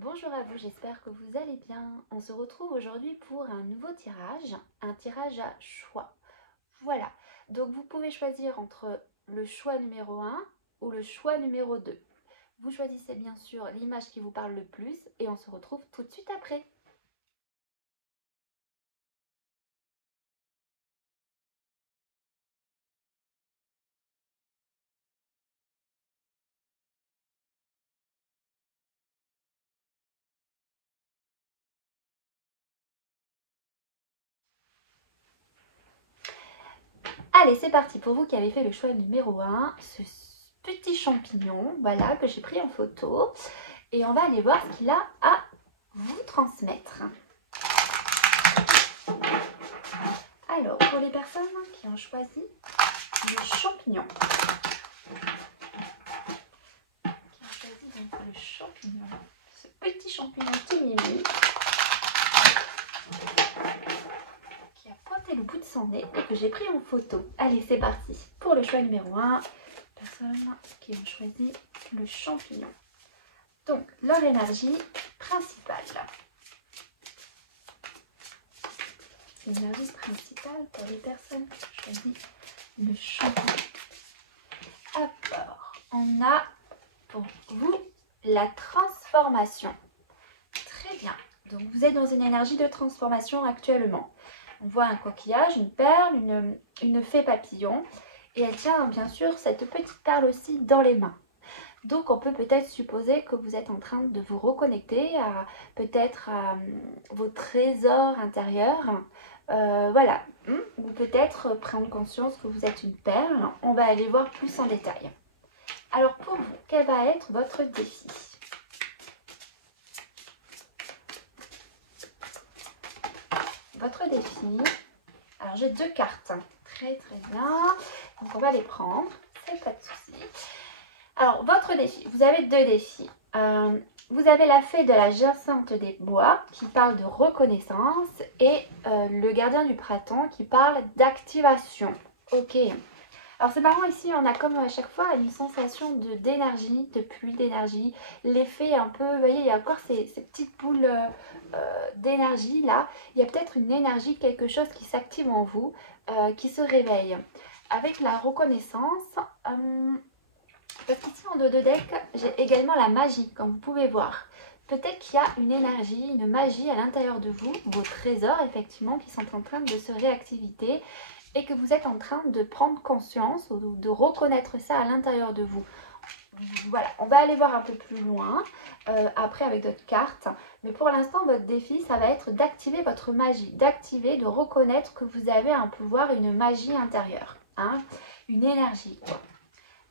Bonjour à vous, j'espère que vous allez bien. On se retrouve aujourd'hui pour un nouveau tirage, un tirage à choix. Voilà, donc vous pouvez choisir entre le choix numéro 1 ou le choix numéro 2. Vous choisissez bien sûr l'image qui vous parle le plus et on se retrouve tout de suite après. Allez, c'est parti pour vous qui avez fait le choix numéro 1, ce petit champignon, voilà, que j'ai pris en photo. Et on va aller voir ce qu'il a à vous transmettre. Alors, pour les personnes qui ont choisi le champignon, le champignon, ce petit champignon tout mimi, qui a pointé le bout de son nez et que j'ai pris en photo. Allez, c'est parti pour le choix numéro 1, personnes qui ont choisi le champignon. Donc, leur énergie principale. L'énergie principale pour les personnes qui ont choisi le champignon. Alors, on a pour vous la transformation. Très bien. Donc, vous êtes dans une énergie de transformation actuellement. On voit un coquillage, une perle, une fée papillon. Et elle tient bien sûr cette petite perle aussi dans les mains. Donc, on peut peut-être supposer que vous êtes en train de vous reconnecter à peut-être à vos trésors intérieurs. Voilà. Ou peut-être prendre conscience que vous êtes une perle. On va aller voir plus en détail. Alors pour vous, quel va être votre défi? Votre défi, alors j'ai deux cartes, très bien, donc on va les prendre, c'est pas de souci. Alors votre défi, vous avez deux défis. Vous avez la fée de la jacinthe des bois qui parle de reconnaissance et le gardien du printemps qui parle d'activation. Ok. Alors c'est marrant, ici on a comme à chaque fois une sensation d'énergie, de pluie d'énergie, l'effet un peu, vous voyez il y a encore ces petites boules d'énergie là, il y a peut-être une énergie, quelque chose qui s'active en vous, qui se réveille. Avec la reconnaissance, parce qu'ici en dos de deck j'ai également la magie comme vous pouvez voir. Peut-être qu'il y a une énergie, une magie à l'intérieur de vous, vos trésors effectivement qui sont en train de se réactiver et que vous êtes en train de prendre conscience ou de reconnaître ça à l'intérieur de vous. Voilà, on va aller voir un peu plus loin après avec d'autres cartes. Mais pour l'instant, votre défi, ça va être d'activer votre magie, d'activer, de reconnaître que vous avez un pouvoir, une magie intérieure, hein, une énergie.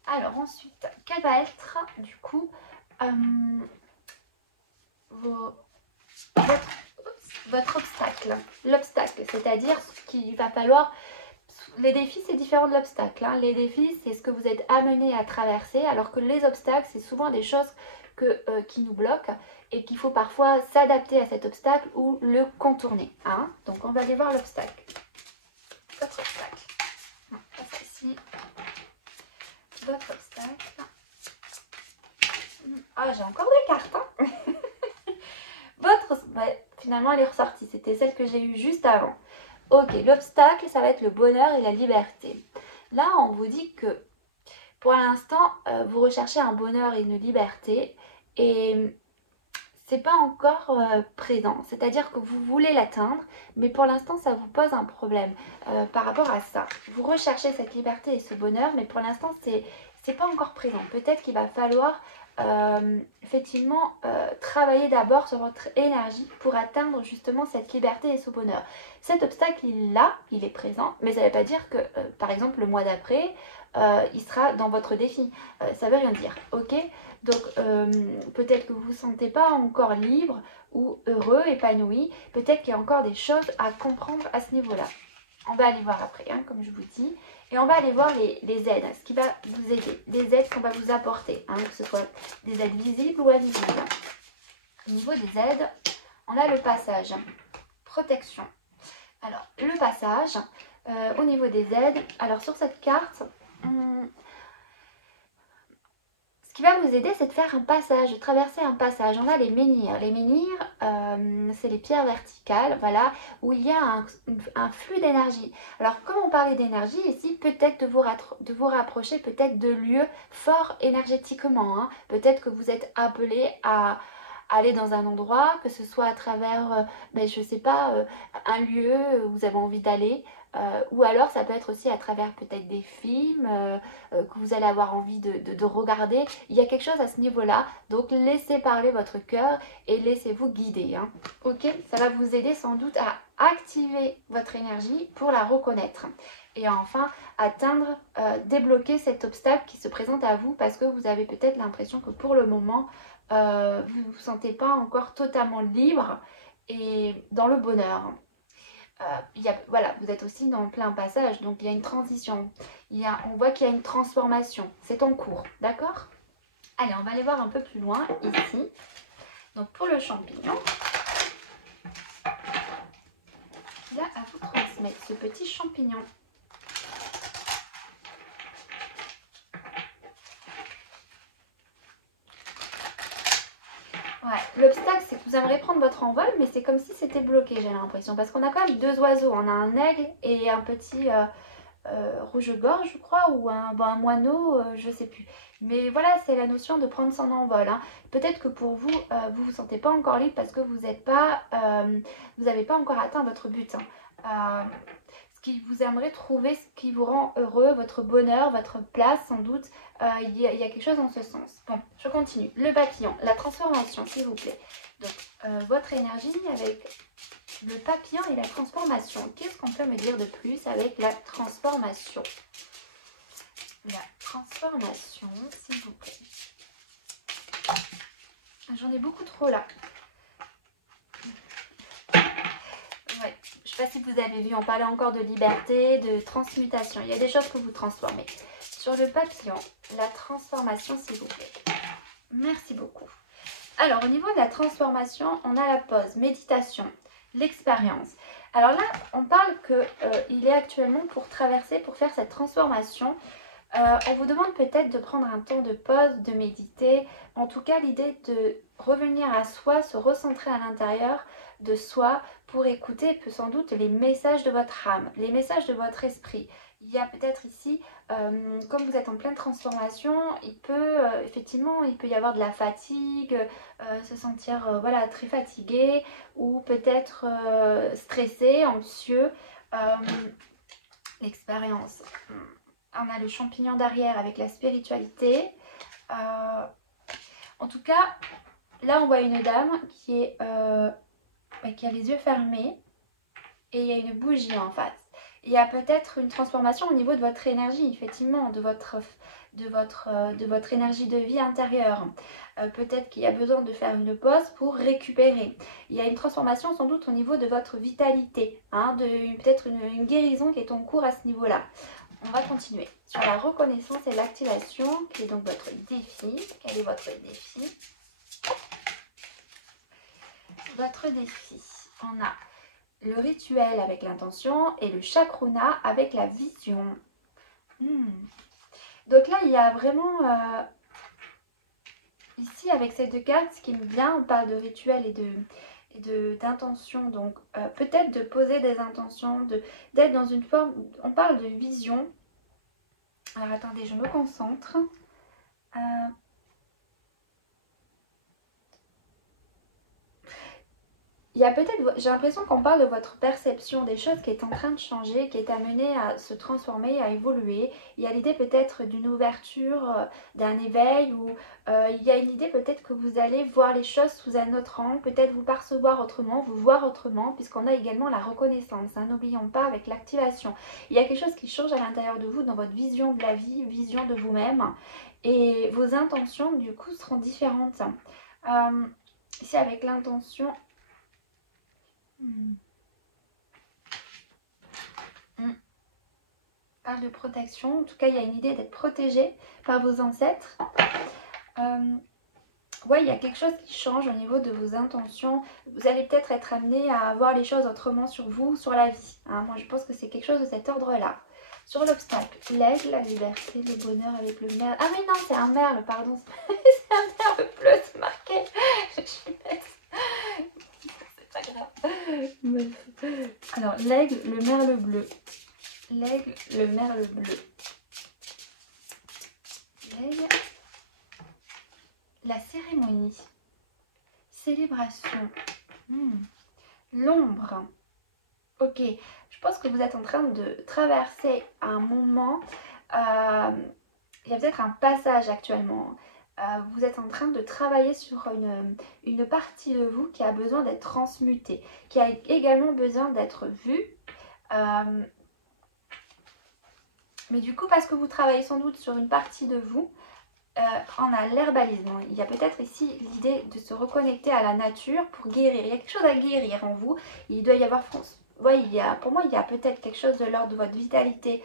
Alors ensuite, quel va être du coup votre obstacle? L'obstacle, c'est-à-dire qu'il va falloir... Les défis, c'est différent de l'obstacle. Hein. Les défis, c'est ce que vous êtes amené à traverser, alors que les obstacles, c'est souvent des choses qui nous bloquent et qu'il faut parfois s'adapter à cet obstacle ou le contourner. Hein. Donc, on va aller voir l'obstacle. Votre obstacle. Non, pas celle-ci. Votre obstacle. Ah, j'ai encore des cartes. Hein. Ouais, finalement, elle est ressortie. C'était celle que j'ai eue juste avant. Ok, l'obstacle, ça va être le bonheur et la liberté. Là, on vous dit que pour l'instant, vous recherchez un bonheur et une liberté et c'est pas encore présent. C'est-à-dire que vous voulez l'atteindre, mais pour l'instant, ça vous pose un problème par rapport à ça. Vous recherchez cette liberté et ce bonheur, mais pour l'instant, c'est pas encore présent. Peut-être qu'il va falloir effectivement travailler d'abord sur votre énergie pour atteindre justement cette liberté et ce bonheur. Cet obstacle, il est là, il est présent, mais ça ne veut pas dire que, par exemple, le mois d'après, il sera dans votre défi. Ça veut rien dire, ok? Donc, peut-être que vous ne vous sentez pas encore libre ou heureux, épanoui. Peut-être qu'il y a encore des choses à comprendre à ce niveau-là. On va aller voir après, hein, comme je vous dis. Et on va aller voir les aides, ce qui va vous aider, les aides qu'on va vous apporter, hein, que ce soit des aides visibles ou invisibles. Au niveau des aides, on a le passage, protection. Alors, le passage, au niveau des aides, alors sur cette carte, qui va vous aider, c'est de faire un passage, de traverser un passage. On a les menhirs. Les menhirs, c'est les pierres verticales, voilà, où il y a un flux d'énergie. Alors, comme on parlait d'énergie ici, peut-être de vous rapprocher peut-être de lieux forts énergétiquement. Hein. Peut-être que vous êtes appelé à aller dans un endroit, que ce soit à travers, je sais pas, un lieu où vous avez envie d'aller. Ou alors ça peut être aussi à travers peut-être des films que vous allez avoir envie de regarder. Il y a quelque chose à ce niveau-là. Donc laissez parler votre cœur et laissez-vous guider. Hein. Ok, ça va vous aider sans doute à activer votre énergie pour la reconnaître. Et enfin, atteindre, débloquer cet obstacle qui se présente à vous parce que vous avez peut-être l'impression que pour le moment, vous ne vous sentez pas encore totalement libre et dans le bonheur. Voilà, vous êtes aussi dans plein passage, donc il y a une transition. On voit qu'il y a une transformation. C'est en cours, d'accord? Allez, on va aller voir un peu plus loin, ici. Donc pour le champignon, il a à vous transmettre ce petit champignon. Ouais, l'obstacle, c'est que vous aimeriez prendre votre envol, mais c'est comme si c'était bloqué, j'ai l'impression. Parce qu'on a quand même deux oiseaux. On a un aigle et un petit rouge-gorge, je crois, ou un moineau, je sais plus. Mais voilà, c'est la notion de prendre son envol. Hein. Peut-être que pour vous, vous vous sentez pas encore libre parce que vous n'avez pas encore atteint votre but. Hein. Ce qui vous aimerait trouver, ce qui vous rend heureux, votre bonheur, votre place, sans doute. Il y a quelque chose en ce sens. Bon, je continue. Le papillon, la transformation, s'il vous plaît. Donc, votre énergie avec le papillon et la transformation. Qu'est-ce qu'on peut me dire de plus avec la transformation? La transformation, s'il vous plaît. J'en ai beaucoup trop là. Ouais. Je ne sais pas si vous avez vu, on parlait encore de liberté, de transmutation. Il y a des choses que vous transformez. Sur le papillon, la transformation, s'il vous plaît. Merci beaucoup. Alors, au niveau de la transformation, on a la pause, méditation, l'expérience. Alors là, on parle qu'il est actuellement pour faire cette transformation. On vous demande peut-être de prendre un temps de pause, de méditer. En tout cas, l'idée de revenir à soi, se recentrer à l'intérieur de soi pour écouter sans doute les messages de votre âme, les messages de votre esprit. Il y a peut-être ici, comme vous êtes en pleine transformation, effectivement, il peut y avoir de la fatigue, se sentir voilà, très fatigué ou peut-être stressé, anxieux. L'expérience. On a le champignon derrière avec la spiritualité. En tout cas, là on voit une dame qui a les yeux fermés et il y a une bougie en face. Il y a peut-être une transformation au niveau de votre énergie, effectivement, de votre énergie de vie intérieure. Peut-être qu'il y a besoin de faire une pause pour récupérer. Il y a une transformation sans doute au niveau de votre vitalité, hein, peut-être une guérison qui est en cours à ce niveau-là. On va continuer sur la reconnaissance et l'activation. Quel est donc votre défi? Quel est votre défi? Votre défi, on a le rituel avec l'intention et le chakruna avec la vision. Donc là, il y a vraiment... ici, avec ces deux cartes, ce qui me vient, on parle de rituel et d'intention. Donc peut-être de poser des intentions, d'être dans une forme... On parle de vision. Alors attendez, je me concentre. Il y a peut-être, j'ai l'impression qu'on parle de votre perception des choses qui est en train de changer, qui est amenée à se transformer, à évoluer. Il y a l'idée peut-être d'une ouverture, d'un éveil, ou il y a une idée peut-être que vous allez voir les choses sous un autre angle, peut-être vous percevoir autrement, vous voir autrement, puisqu'on a également la reconnaissance. Hein, n'oublions pas avec l'activation. Il y a quelque chose qui change à l'intérieur de vous, dans votre vision de la vie, vision de vous-même, et vos intentions du coup seront différentes. Ici avec l'intention... Parle de protection, en tout cas il y a une idée d'être protégé par vos ancêtres. Ouais, il y a quelque chose qui change au niveau de vos intentions. Vous allez peut-être être amené à voir les choses autrement sur vous, sur la vie. Hein. Moi je pense que c'est quelque chose de cet ordre-là. Sur l'obstacle, l'aigle, la liberté, le bonheur avec le merle. Ah mais non, c'est un merle, pardon. C'est un merle bleu, c'est marqué. Je suis bête. C'est pas grave. Alors, l'aigle, le merle bleu. L'aigle, le merle bleu. L'aigle. La cérémonie. Célébration. L'ombre. Ok, je pense que vous êtes en train de traverser un moment. Il y a peut-être un passage actuellement. Vous êtes en train de travailler sur une partie de vous qui a besoin d'être transmutée, qui a également besoin d'être vue. Mais du coup, parce que vous travaillez sans doute sur une partie de vous, on a l'herbalisme. Il y a peut-être ici l'idée de se reconnecter à la nature pour guérir. Il y a quelque chose à guérir en vous. Il doit y avoir, ouais, pour moi, il y a peut-être quelque chose de l'ordre de votre vitalité,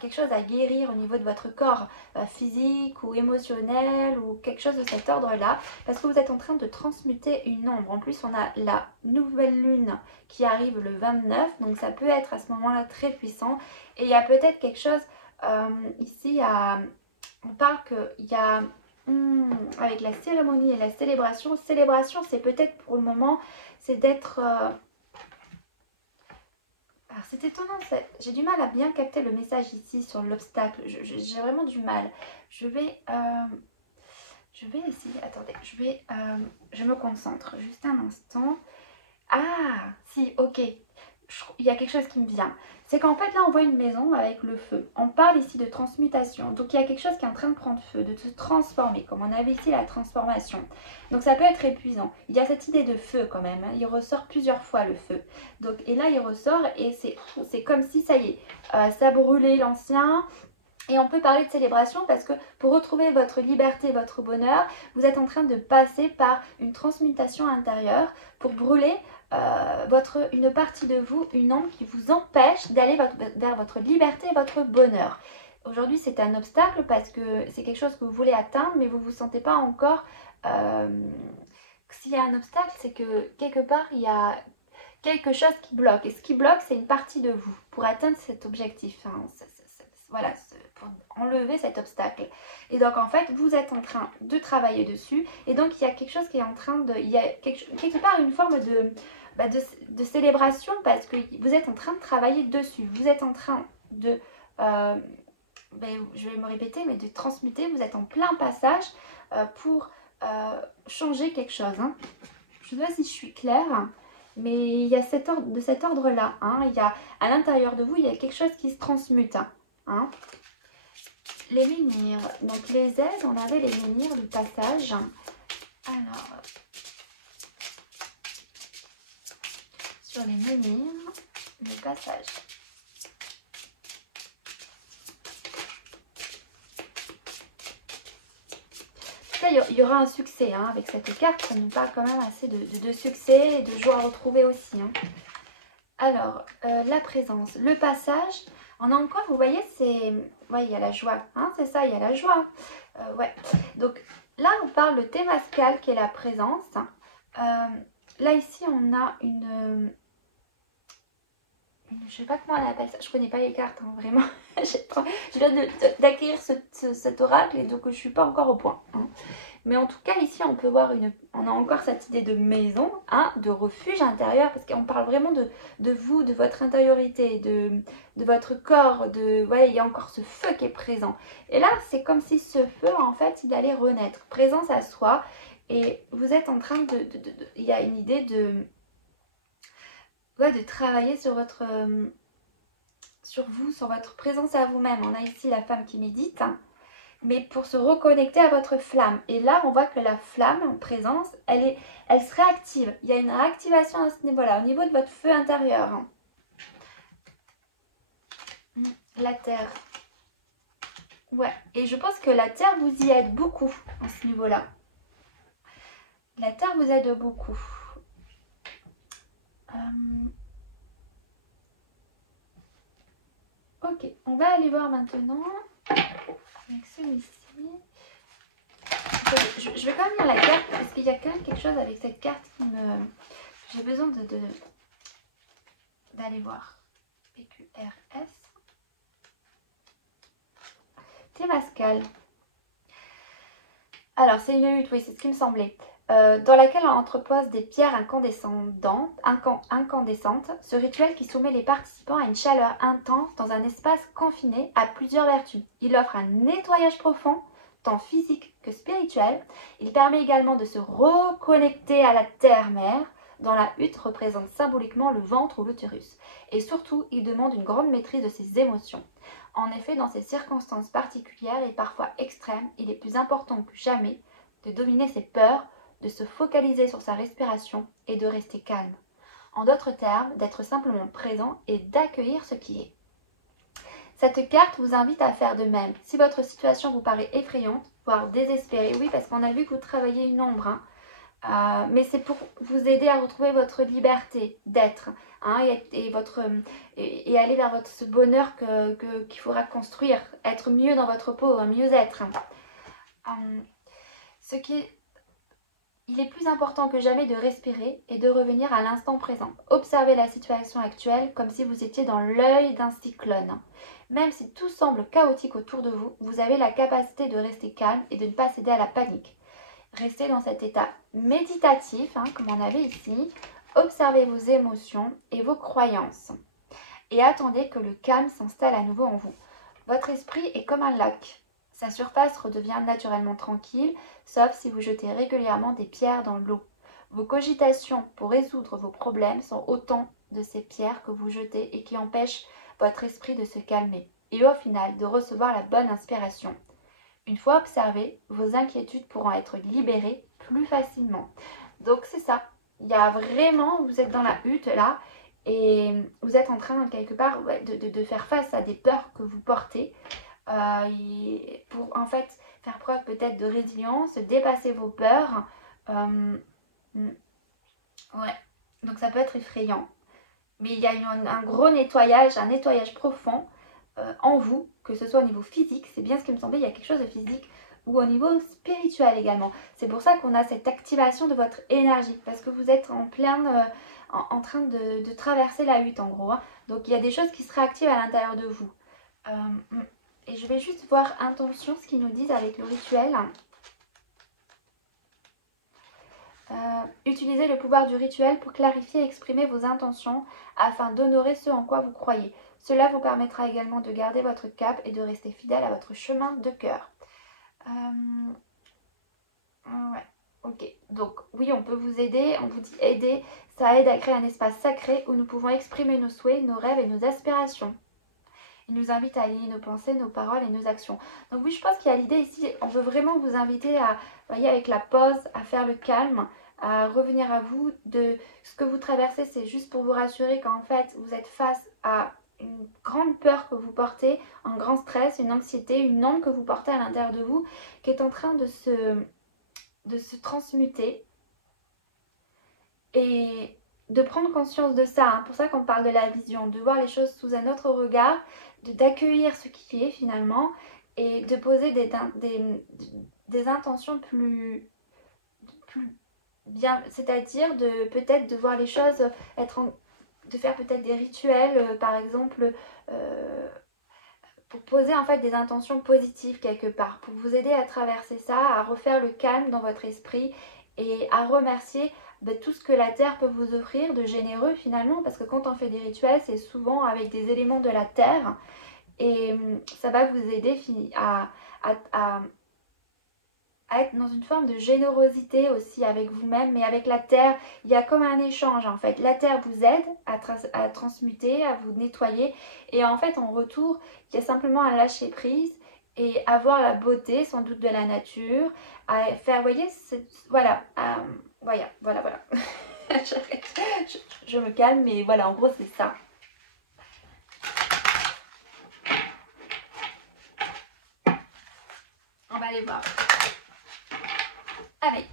quelque chose à guérir au niveau de votre corps physique ou émotionnel ou quelque chose de cet ordre-là, parce que vous êtes en train de transmuter une ombre. En plus, on a la nouvelle lune qui arrive le 29, donc ça peut être à ce moment-là très puissant. Et il y a peut-être quelque chose ici on parle qu'il y a avec la cérémonie et la célébration. Célébration, c'est peut-être pour le moment, c'est d'être... Alors c'est étonnant, j'ai du mal à bien capter le message ici sur l'obstacle. J'ai vraiment du mal. Je vais essayer, attendez, je me concentre juste un instant. Ah, si, ok. Il y a quelque chose qui me vient. C'est qu'en fait là on voit une maison avec le feu. On parle ici de transmutation. Donc il y a quelque chose qui est en train de prendre feu, de se transformer. Comme on avait ici la transformation. Donc ça peut être épuisant. Il y a cette idée de feu quand même. Hein. Il ressort plusieurs fois le feu. Donc, et là il ressort et c'est comme si ça y est. Ça brûlait l'ancien. Et on peut parler de célébration parce que pour retrouver votre liberté, votre bonheur, vous êtes en train de passer par une transmutation intérieure pour brûler une partie de vous, une ombre qui vous empêche d'aller vers votre liberté et votre bonheur. Aujourd'hui, c'est un obstacle parce que c'est quelque chose que vous voulez atteindre, mais vous ne vous sentez pas encore... S'il y a un obstacle, c'est que quelque part, il y a quelque chose qui bloque. Et ce qui bloque, c'est une partie de vous pour atteindre cet objectif. Hein. Voilà, pour enlever cet obstacle. Et donc en fait, vous êtes en train de travailler dessus. Et donc il y a quelque chose qui est en train de... Il y a quelque part une forme de célébration parce que vous êtes en train de travailler dessus. Vous êtes en train de... je vais me répéter, mais de transmuter. Vous êtes en plein passage pour changer quelque chose. Hein. Je ne sais pas si je suis claire. Mais il y a cet ordre-là. Hein. Il y a, à l'intérieur de vous, il y a quelque chose qui se transmute. Hein. Les menhirs. Donc les aides, on avait les menhirs du passage. Alors, sur les menhirs, le passage. Il y aura un succès hein, avec cette carte. Ça nous parle quand même assez de succès et de joie à retrouver aussi. Hein. Alors, la présence, le passage. On a encore, vous voyez, c'est... Ouais, il y a la joie. Hein, c'est ça, il y a la joie. Ouais. Donc, là, on parle de Témascal, qui est la présence. Là, ici, on a une... Je sais pas comment on appelle ça. Je connais pas les cartes, hein, vraiment. Je viens d'acquérir cet oracle et donc je suis pas encore au point. Hein. Mais en tout cas, ici, on peut voir on a encore cette idée de maison, hein, de refuge intérieur, parce qu'on parle vraiment de vous, de votre intériorité, de votre corps, ouais, il y a encore ce feu qui est présent. Et là, c'est comme si ce feu, en fait, il allait renaître, présence à soi. Et vous êtes en train il y a une idée de travailler sur vous, sur votre présence à vous-même. On a ici la femme qui médite, hein, mais pour se reconnecter à votre flamme. Et là, on voit que la flamme en présence, elle se réactive. Il y a une réactivation à ce niveau-là, au niveau de votre feu intérieur. Hein. La terre. Ouais, et je pense que la terre vous y aide beaucoup à ce niveau-là. La terre vous aide beaucoup. Ok, on va aller voir maintenant avec celui-ci. Je vais quand même lire la carte parce qu'il y a quand même quelque chose avec cette carte qui me... J'ai besoin d'aller voir. PQRS. Témascal. Alors, c'est une hutte, oui, c'est ce qui me semblait. Dans laquelle on entrepose des pierres incandescentes. Ce rituel qui soumet les participants à une chaleur intense dans un espace confiné a plusieurs vertus. Il offre un nettoyage profond, tant physique que spirituel. Il permet également de se reconnecter à la terre-mère, dont la hutte représente symboliquement le ventre ou l'utérus. Et surtout, il demande une grande maîtrise de ses émotions. En effet, dans ces circonstances particulières et parfois extrêmes, il est plus important que jamais de dominer ses peurs, de se focaliser sur sa respiration et de rester calme. En d'autres termes, d'être simplement présent et d'accueillir ce qui est. Cette carte vous invite à faire de même. Si votre situation vous paraît effrayante, voire désespérée, oui, parce qu'on a vu que vous travaillez une ombre, mais c'est pour vous aider à retrouver votre liberté d'être, et aller vers ce bonheur qu'il faudra construire, être mieux dans votre peau, mieux-être. Il est plus important que jamais de respirer et de revenir à l'instant présent. Observez la situation actuelle comme si vous étiez dans l'œil d'un cyclone. Même si tout semble chaotique autour de vous, vous avez la capacité de rester calme et de ne pas céder à la panique. Restez dans cet état méditatif, comme on avait ici. Observez vos émotions et vos croyances. Et attendez que le calme s'installe à nouveau en vous. Votre esprit est comme un lac. Sa surface redevient naturellement tranquille, sauf si vous jetez régulièrement des pierres dans l'eau. Vos cogitations pour résoudre vos problèmes sont autant de ces pierres que vous jetez et qui empêchent votre esprit de se calmer et au final de recevoir la bonne inspiration. Une fois observées, vos inquiétudes pourront être libérées plus facilement. Donc c'est ça, il y a vraiment, vous êtes dans la hutte là et vous êtes en train quelque part de faire face à des peurs que vous portez. Pour en fait faire preuve peut-être de résilience, dépasser vos peurs. Ouais, donc ça peut être effrayant. Mais il y a un gros nettoyage, un nettoyage profond en vous, que ce soit au niveau physique, c'est bien ce qui me semblait, il y a quelque chose de physique, ou au niveau spirituel également. C'est pour ça qu'on a cette activation de votre énergie, parce que vous êtes en train de traverser la hutte en gros. Donc il y a des choses qui se réactivent à l'intérieur de vous. Et je vais juste voir intention, ce qu'ils nous disent avec le rituel. Utilisez le pouvoir du rituel pour clarifier et exprimer vos intentions afin d'honorer ce en quoi vous croyez. Cela vous permettra également de garder votre cap et de rester fidèle à votre chemin de cœur. Ouais, ok. Donc oui, on peut vous aider. On vous dit aider. Ça aide à créer un espace sacré où nous pouvons exprimer nos souhaits, nos rêves et nos aspirations. Il nous invite à aligner nos pensées, nos paroles et nos actions. Donc oui, je pense qu'il y a l'idée ici, on veut vraiment vous inviter à, voyez, avec la pause, à faire le calme, à revenir à vous. De ce que vous traversez, c'est juste pour vous rassurer qu'en fait, vous êtes face à une grande peur que vous portez, un grand stress, une anxiété, une ombre que vous portez à l'intérieur de vous, qui est en train de se transmuter. Et de prendre conscience de ça, pour ça qu'on parle de la vision, de voir les choses sous un autre regard, d'accueillir ce qui est finalement et de poser des intentions plus bien, c'est-à-dire de peut-être de voir les choses de faire peut-être des rituels, par exemple, pour poser en fait des intentions positives quelque part, pour vous aider à traverser ça, à refaire le calme dans votre esprit et à remercier tout ce que la terre peut vous offrir de généreux finalement, parce que quand on fait des rituels, c'est souvent avec des éléments de la terre et ça va vous aider à être dans une forme de générosité aussi avec vous-même, mais avec la terre, il y a comme un échange en fait. La terre vous aide à transmuter, à vous nettoyer et en fait en retour, il y a simplement à lâcher prise et à voir la beauté sans doute de la nature, à faire, vous voyez, voilà, voilà. je me calme, mais voilà, en gros c'est ça. On va aller voir avec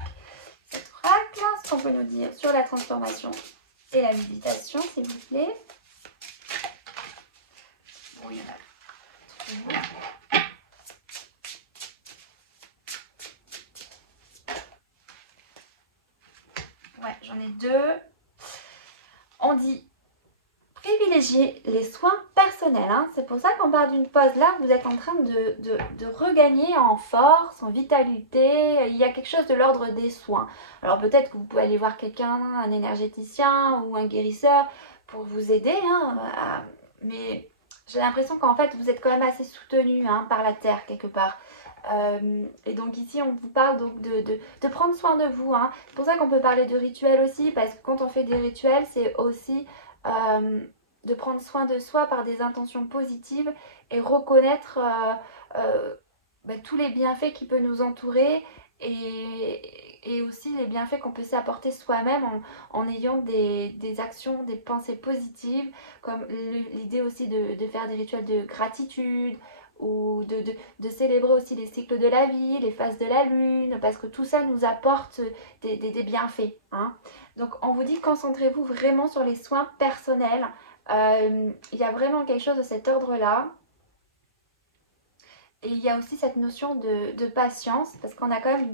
cette oracle, ce qu'on peut nous dire sur la transformation et la méditation, s'il vous plaît. Bon, il y en a trop. Ouais, j'en ai deux. On dit privilégiez les soins personnels. Hein. C'est pour ça qu'on parle d'une pause là, vous êtes en train de regagner en force, en vitalité. Il y a quelque chose de l'ordre des soins. Alors peut-être que vous pouvez aller voir quelqu'un, un énergéticien ou un guérisseur pour vous aider. Hein, mais j'ai l'impression qu'en fait vous êtes quand même assez soutenu hein, par la terre quelque part. Et donc ici on vous parle donc de prendre soin de vous. Hein. C'est pour ça qu'on peut parler de rituels aussi, parce que quand on fait des rituels, c'est aussi de prendre soin de soi par des intentions positives et reconnaître tous les bienfaits qui peuvent nous entourer et aussi les bienfaits qu'on peut s'apporter soi-même en ayant des actions, des pensées positives, comme l'idée aussi de faire des rituels de gratitude, ou de célébrer aussi les cycles de la vie, les phases de la lune, parce que tout ça nous apporte des bienfaits. Hein. Donc on vous dit, concentrez-vous vraiment sur les soins personnels. Il y a vraiment quelque chose de cet ordre-là. Et il y a aussi cette notion de patience, parce qu'on a quand même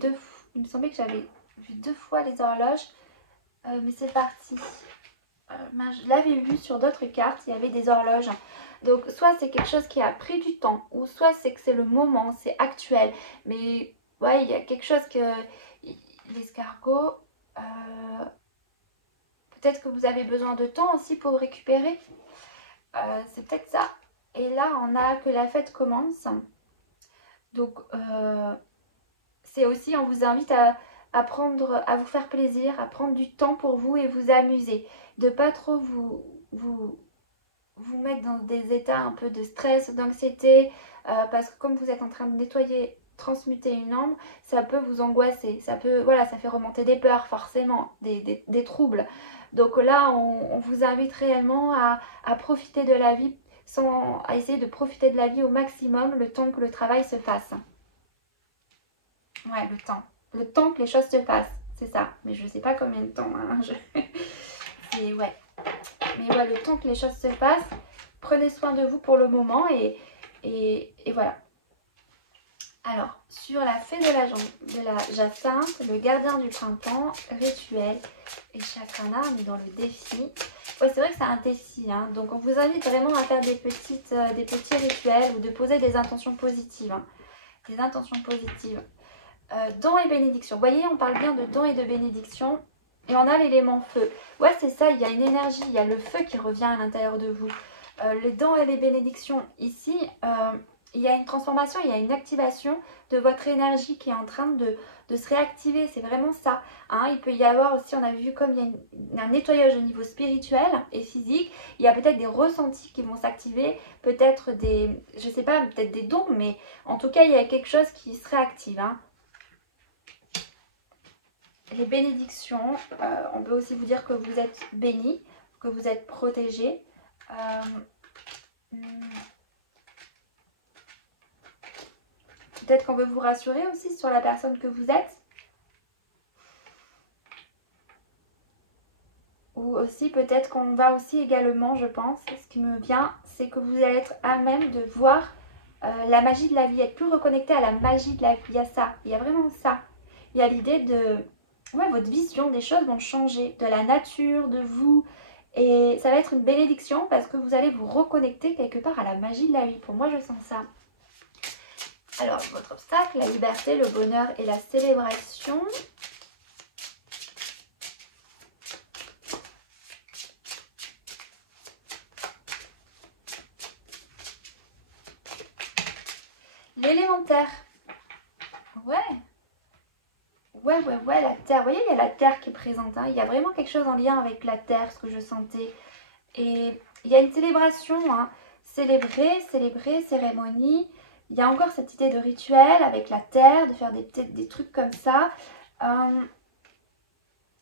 il me semblait que j'avais vu 2 fois les horloges, mais c'est parti. Je l'avais vu sur d'autres cartes, il y avait des horloges. Donc soit c'est quelque chose qui a pris du temps, ou soit c'est que c'est le moment, c'est actuel. Mais ouais, il y a quelque chose que l'escargot, peut-être que vous avez besoin de temps aussi pour récupérer. C'est peut-être ça. Et là, on a que la fête commence. Donc c'est aussi, on vous invite à vous faire plaisir, à prendre du temps pour vous et vous amuser. De pas trop vous mettre dans des états un peu de stress, d'anxiété, parce que comme vous êtes en train de nettoyer, transmuter une ombre, ça peut vous angoisser, ça fait remonter des peurs forcément, des troubles. Donc là, on vous invite réellement à profiter de la vie, à essayer de profiter de la vie au maximum, le temps que le travail se fasse. Ouais, le temps que les choses se fassent, c'est ça. Mais je sais pas combien de temps, hein. Mais ouais, le temps que les choses se passent, prenez soin de vous pour le moment et voilà. Alors, sur la fée de la jacinthe, le gardien du printemps, rituel et chakrana, on est dans le défi. Ouais, c'est vrai que c'est un défi, hein. Donc on vous invite vraiment à faire des petits rituels ou de poser des intentions positives. Hein. Des intentions positives. Dons et bénédictions. Vous voyez, on parle bien de dons et de bénédictions. Et on a l'élément feu. Ouais, c'est ça, il y a une énergie, il y a le feu qui revient à l'intérieur de vous. Les dons et les bénédictions, ici, il y a une transformation, il y a une activation de votre énergie qui est en train de se réactiver. C'est vraiment ça. Hein. Il peut y avoir aussi, on a vu comme il y a un nettoyage au niveau spirituel et physique. Il y a peut-être des ressentis qui vont s'activer, peut-être je sais pas, peut-être des dons, mais en tout cas, il y a quelque chose qui se réactive. Hein. Les bénédictions, on peut aussi vous dire que vous êtes bénis, que vous êtes protégés. Peut-être qu'on veut vous rassurer aussi sur la personne que vous êtes. Ou aussi peut-être qu'on va aussi également, je pense, ce qui me vient, c'est que vous allez être à même de voir la magie de la vie, être plus reconnecté à la magie de la vie. Il y a ça, il y a vraiment ça. Il y a l'idée de... Ouais, votre vision des choses vont changer, de la nature, de vous. Et ça va être une bénédiction parce que vous allez vous reconnecter quelque part à la magie de la vie. Pour moi, je sens ça. Alors, votre obstacle, la liberté, le bonheur et la célébration. L'élémentaire. Ouais. Ouais, la terre. Vous voyez, il y a la terre qui est présente. Hein. Il y a vraiment quelque chose en lien avec la terre, ce que je sentais. Et il y a une célébration. Hein. Célébrer, cérémonie. Il y a encore cette idée de rituel avec la terre, de faire des trucs comme ça.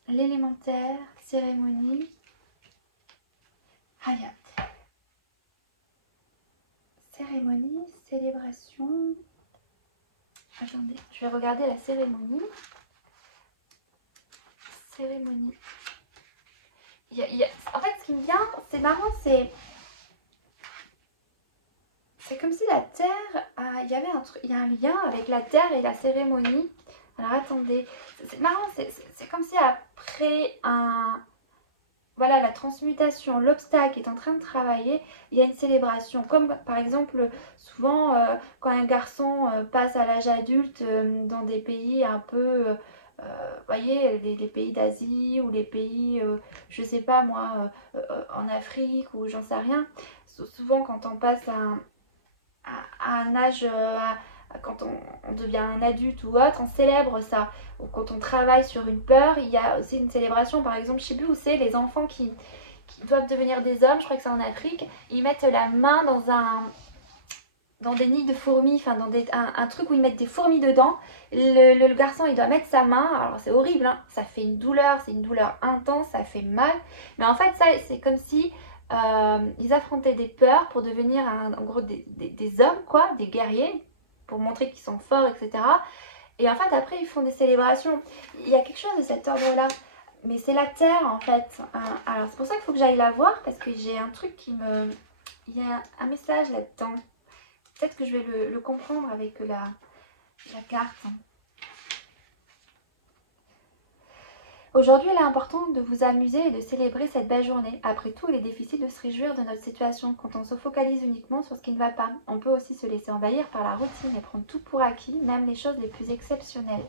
L'élémentaire, cérémonie. Ah, il y a cérémonie, célébration. Attendez, je vais regarder la cérémonie. Cérémonie. En fait, ce qui me vient, c'est marrant, c'est comme si la terre, il y a un lien avec la terre et la cérémonie. Alors attendez, c'est marrant, c'est comme si après voilà, la transmutation, l'obstacle est en train de travailler, il y a une célébration. Comme par exemple, souvent quand un garçon passe à l'âge adulte dans des pays un peu, voyez, les pays d'Asie ou les pays, je sais pas moi, en Afrique ou j'en sais rien. Souvent quand on passe à un âge, quand on devient un adulte ou autre, on célèbre ça. Ou quand on travaille sur une peur, il y a aussi une célébration. Par exemple, je sais plus où c'est, les enfants qui doivent devenir des hommes, je crois que c'est en Afrique, ils mettent la main dans des nids de fourmis, enfin dans un truc où ils mettent des fourmis dedans. Le garçon il doit mettre sa main, alors c'est horrible, hein, ça fait une douleur, c'est une douleur intense, ça fait mal. Mais en fait ça c'est comme si ils affrontaient des peurs pour devenir en gros des hommes quoi, des guerriers, pour montrer qu'ils sont forts, etc. Et en fait après ils font des célébrations. Il y a quelque chose de cet ordre là. Mais c'est la terre en fait. Alors c'est pour ça qu'il faut que j'aille la voir parce que j'ai un truc qui me... Il y a un message là-dedans. Peut-être que je vais le comprendre avec la carte. Aujourd'hui, il est important de vous amuser et de célébrer cette belle journée. Après tout, il est difficile de se réjouir de notre situation quand on se focalise uniquement sur ce qui ne va pas. On peut aussi se laisser envahir par la routine et prendre tout pour acquis, même les choses les plus exceptionnelles.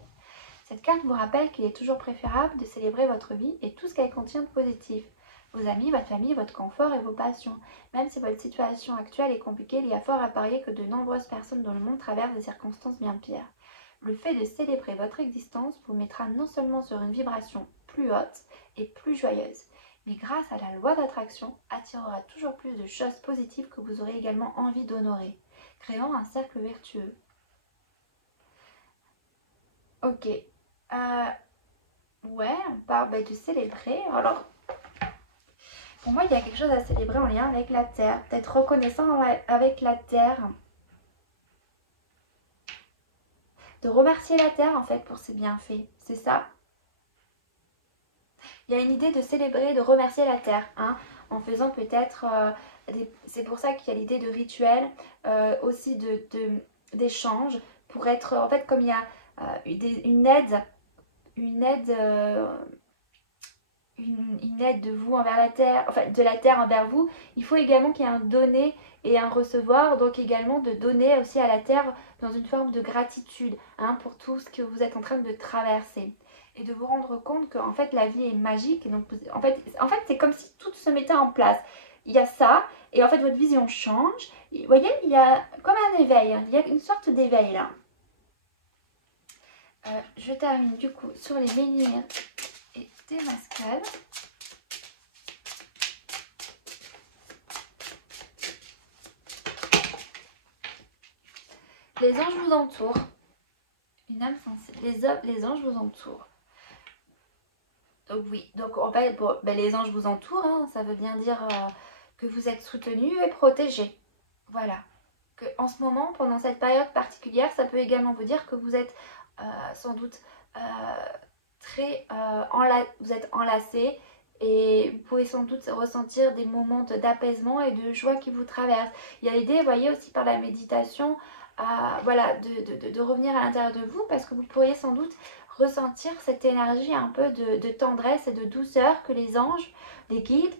Cette carte vous rappelle qu'il est toujours préférable de célébrer votre vie et tout ce qu'elle contient de positif. Vos amis, votre famille, votre confort et vos passions. Même si votre situation actuelle est compliquée, il y a fort à parier que de nombreuses personnes dans le monde traversent des circonstances bien pires. Le fait de célébrer votre existence vous mettra non seulement sur une vibration plus haute et plus joyeuse, mais grâce à la loi d'attraction, attirera toujours plus de choses positives que vous aurez également envie d'honorer, créant un cercle vertueux. Ok. Ouais, on parle de célébrer. Alors, pour moi, il y a quelque chose à célébrer en lien avec la terre. D'être reconnaissant avec la terre. De remercier la terre, en fait, pour ses bienfaits. C'est ça. Il y a une idée de célébrer, de remercier la terre. Hein, en faisant peut-être... c'est pour ça qu'il y a l'idée de rituel. Aussi d'échange. Pour être... En fait, comme il y a une aide... Une aide de vous envers la terre, enfin de la terre envers vous, il faut également qu'il y ait un donner et un recevoir, donc également de donner aussi à la terre dans une forme de gratitude hein, pour tout ce que vous êtes en train de traverser. Et de vous rendre compte que en fait la vie est magique et donc en fait c'est comme si tout se mettait en place. Il y a ça et en fait votre vision change. Vous voyez, il y a comme un éveil, hein, il y a une sorte d'éveil là. Je termine du coup sur les menhirs et Temazcal. Les anges vous entourent. Une âme sensible. Les anges vous entourent. Donc oui, donc en fait, bon, les anges vous entourent, hein, ça veut bien dire que vous êtes soutenu et protégé. Voilà. Que en ce moment, pendant cette période particulière, ça peut également vous dire que vous êtes sans doute vous êtes enlacé et vous pouvez sans doute ressentir des moments d'apaisement et de joie qui vous traversent. Il y a l'idée, vous voyez, aussi par la méditation, voilà, de revenir à l'intérieur de vous parce que vous pourriez sans doute ressentir cette énergie un peu de tendresse et de douceur que les anges, les guides,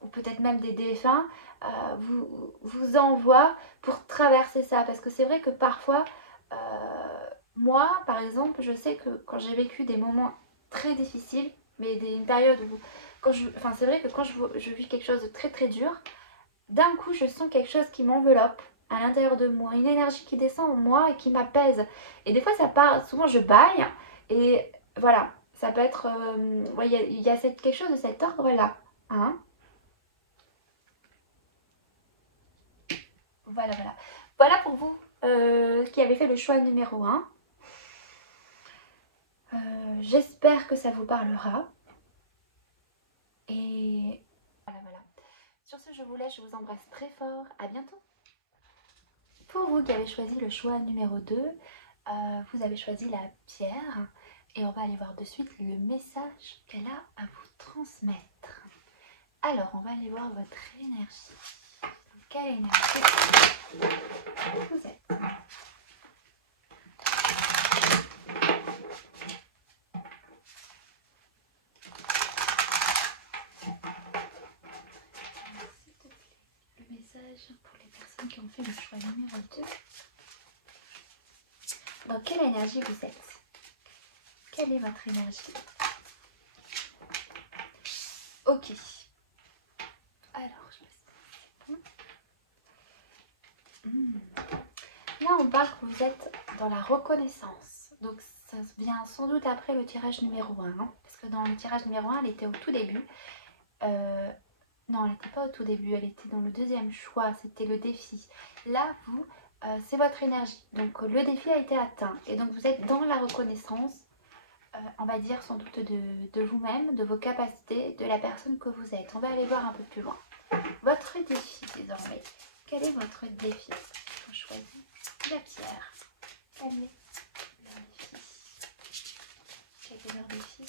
ou peut-être même des défunts, vous envoient pour traverser ça. Parce que c'est vrai que parfois, moi par exemple, je sais que quand j'ai vécu des moments très difficiles, mais une période où, c'est vrai que quand je vis quelque chose de très très dur, d'un coup je sens quelque chose qui m'enveloppe à l'intérieur de moi, une énergie qui descend en moi et qui m'apaise. Et des fois ça part, souvent je baille et voilà, ça peut être, il y a quelque chose de cet ordre là. Hein, voilà. Voilà pour vous qui avez fait le choix numéro 1. J'espère que ça vous parlera. Et voilà. Sur ce, je vous laisse, je vous embrasse très fort. À bientôt. Pour vous qui avez choisi le choix numéro 2, vous avez choisi la pierre. Et on va aller voir de suite le message qu'elle a à vous transmettre. Alors, on va aller voir votre énergie. Quelle énergie vous êtes? fait le choix numéro 2. Dans quelle énergie vous êtes? Quelle est votre énergie? Ok. Alors, je me suis... Là, on parle que vous êtes dans la reconnaissance. Donc, ça vient sans doute après le tirage numéro 1. Hein, parce que dans le tirage numéro 1, elle était au tout début. Non, elle n'était pas au tout début. Elle était dans le deuxième choix. C'était le défi. Là, vous, c'est votre énergie. Donc, le défi a été atteint. Et donc, vous êtes dans la reconnaissance, on va dire sans doute de vous-même, de vos capacités, de la personne que vous êtes. On va aller voir un peu plus loin. Votre défi, désormais. Quel est votre défi? On choisit la pierre. Quel est leur défi? Quel est leur défi?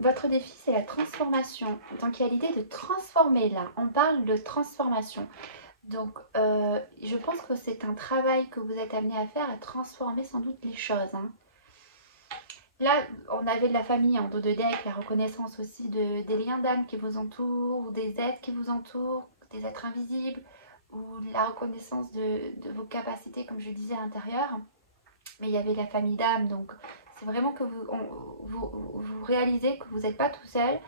Votre défi, c'est la transformation. Donc, il y a l'idée de transformer là. On parle de transformation. Donc, je pense que c'est un travail que vous êtes amené à faire, à transformer sans doute les choses. Hein. Là, on avait de la famille en dos de deck, la reconnaissance aussi des liens d'âme qui vous entourent, ou des êtres qui vous entourent, des êtres invisibles, ou la reconnaissance de vos capacités, comme je disais, à l'intérieur. Mais il y avait la famille d'âme, donc c'est vraiment que vous réalisez que vous n'êtes pas tout seul